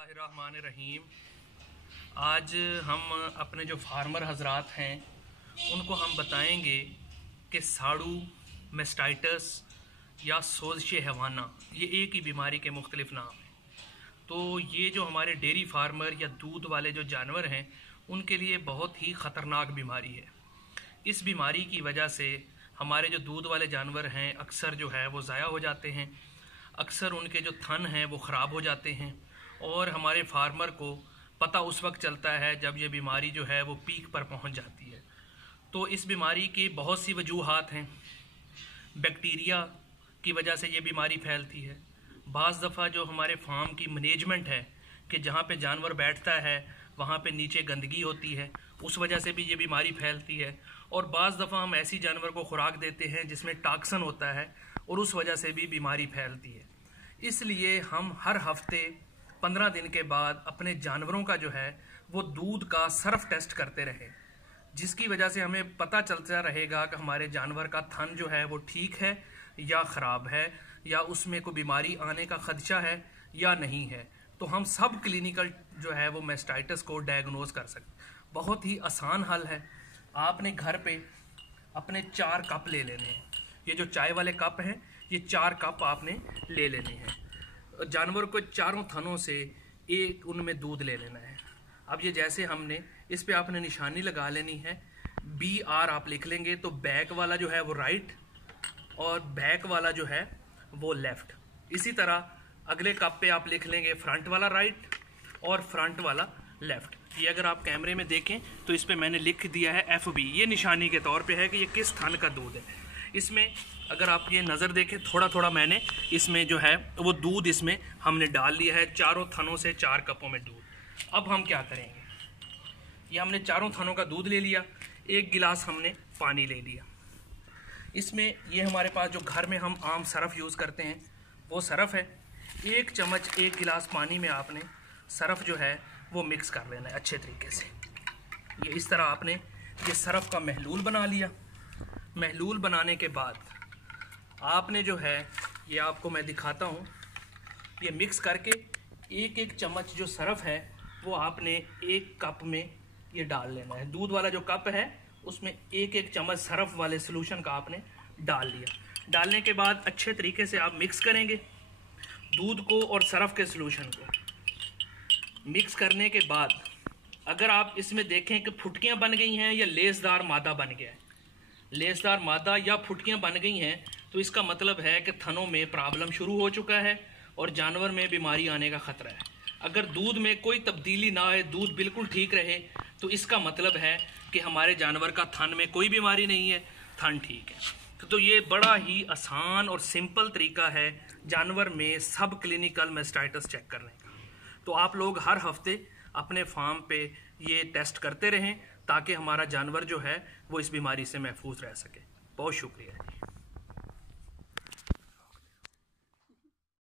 बिस्मिल्लाहिर्रहमानिर्रहीम। आज हम अपने जो फार्मर हजरात हैं उनको हम बताएंगे कि साड़ू, मेस्टाइटस या सोज़श हैवाना ये एक ही बीमारी के मुख्तलिफ नाम हैं। तो ये जो हमारे डेयरी फार्मर या दूध वाले जो जानवर हैं उनके लिए बहुत ही ख़तरनाक बीमारी है। इस बीमारी की वजह से हमारे जो दूध वाले जानवर हैं अक्सर जो है वो ज़ाया हो जाते हैं, अक्सर उनके जो थन हैं वो ख़राब हो जाते हैं और हमारे फार्मर को पता उस वक्त चलता है जब ये बीमारी जो है वो पीक पर पहुंच जाती है। तो इस बीमारी की बहुत सी वजूहात हैं। बैक्टीरिया की वजह से ये बीमारी फैलती है। बाज़ दफ़ा जो हमारे फार्म की मैनेजमेंट है कि जहाँ पे जानवर बैठता है वहाँ पे नीचे गंदगी होती है, उस वजह से भी ये बीमारी फैलती है। और बाज़ दफ़ा हम ऐसी जानवर को खुराक देते हैं जिसमें टॉक्सिन होता है और उस वजह से भी बीमारी फैलती है। इसलिए हम हर हफ्ते 15 दिन के बाद अपने जानवरों का जो है वो दूध का सर्फ टेस्ट करते रहें, जिसकी वजह से हमें पता चलता रहेगा कि हमारे जानवर का थन जो है वो ठीक है या ख़राब है या उसमें कोई बीमारी आने का खदशा है या नहीं है। तो हम सब क्लिनिकल जो है वो मेस्टाइटिस को डायग्नोज कर सकते। बहुत ही आसान हल है। आपने घर पे अपने 4 कप ले लेने हैं। ये जो चाय वाले कप हैं ये 4 कप आपने ले लेने हैं। जानवर को चारों थनों से एक उनमें दूध ले लेना है। अब ये जैसे हमने इस पे आपने निशानी लगा लेनी है, BR आप लिख लेंगे तो बैक वाला जो है वो राइट और बैक वाला जो है वो लेफ्ट। इसी तरह अगले कप पे आप लिख लेंगे फ्रंट वाला राइट और फ्रंट वाला लेफ्ट। ये अगर आप कैमरे में देखें तो इस पे मैंने लिख दिया है FB, ये निशानी के तौर पे है कि ये किस थन का दूध है। इसमें अगर आप ये नज़र देखें थोड़ा थोड़ा मैंने इसमें जो है वो दूध इसमें हमने डाल लिया है, चारों थनों से 4 कपों में दूध। अब हम क्या करेंगे, ये हमने चारों थनों का दूध ले लिया, 1 गिलास हमने पानी ले लिया। इसमें ये हमारे पास जो घर में हम आम सरफ़ यूज़ करते हैं वो सरफ़ है। 1 चम्मच 1 गिलास पानी में आपने सरफ़ जो है वो मिक्स कर लेना है अच्छे तरीके से। ये इस तरह आपने ये सरफ़ का महलूल बना लिया। महलूल बनाने के बाद आपने जो है ये आपको मैं दिखाता हूँ, ये मिक्स करके 1-1 चम्मच जो सरफ़ है वो आपने 1 कप में ये डाल लेना है। दूध वाला जो कप है उसमें 1-1 चम्मच सरफ़ वाले सॉल्यूशन का आपने डाल लिया। डालने के बाद अच्छे तरीके से आप मिक्स करेंगे दूध को और सरफ़ के सॉल्यूशन को। मिक्स करने के बाद अगर आप इसमें देखें कि फुटकियाँ बन गई हैं या लेसदार मादा बन गया है, लेसदार मादा या फुटकियाँ बन गई हैं तो इसका मतलब है कि थनों में प्रॉब्लम शुरू हो चुका है और जानवर में बीमारी आने का ख़तरा है। अगर दूध में कोई तब्दीली ना आए, दूध बिल्कुल ठीक रहे, तो इसका मतलब है कि हमारे जानवर का थन में कोई बीमारी नहीं है, थन ठीक है। तो ये बड़ा ही आसान और सिंपल तरीका है जानवर में सब क्लिनिकल मेस्टाइटिस चेक करने का। तो आप लोग हर हफ्ते अपने फार्म पे ये टेस्ट करते रहें ताकि हमारा जानवर जो है वो इस बीमारी से महफूज रह सके। बहुत शुक्रिया।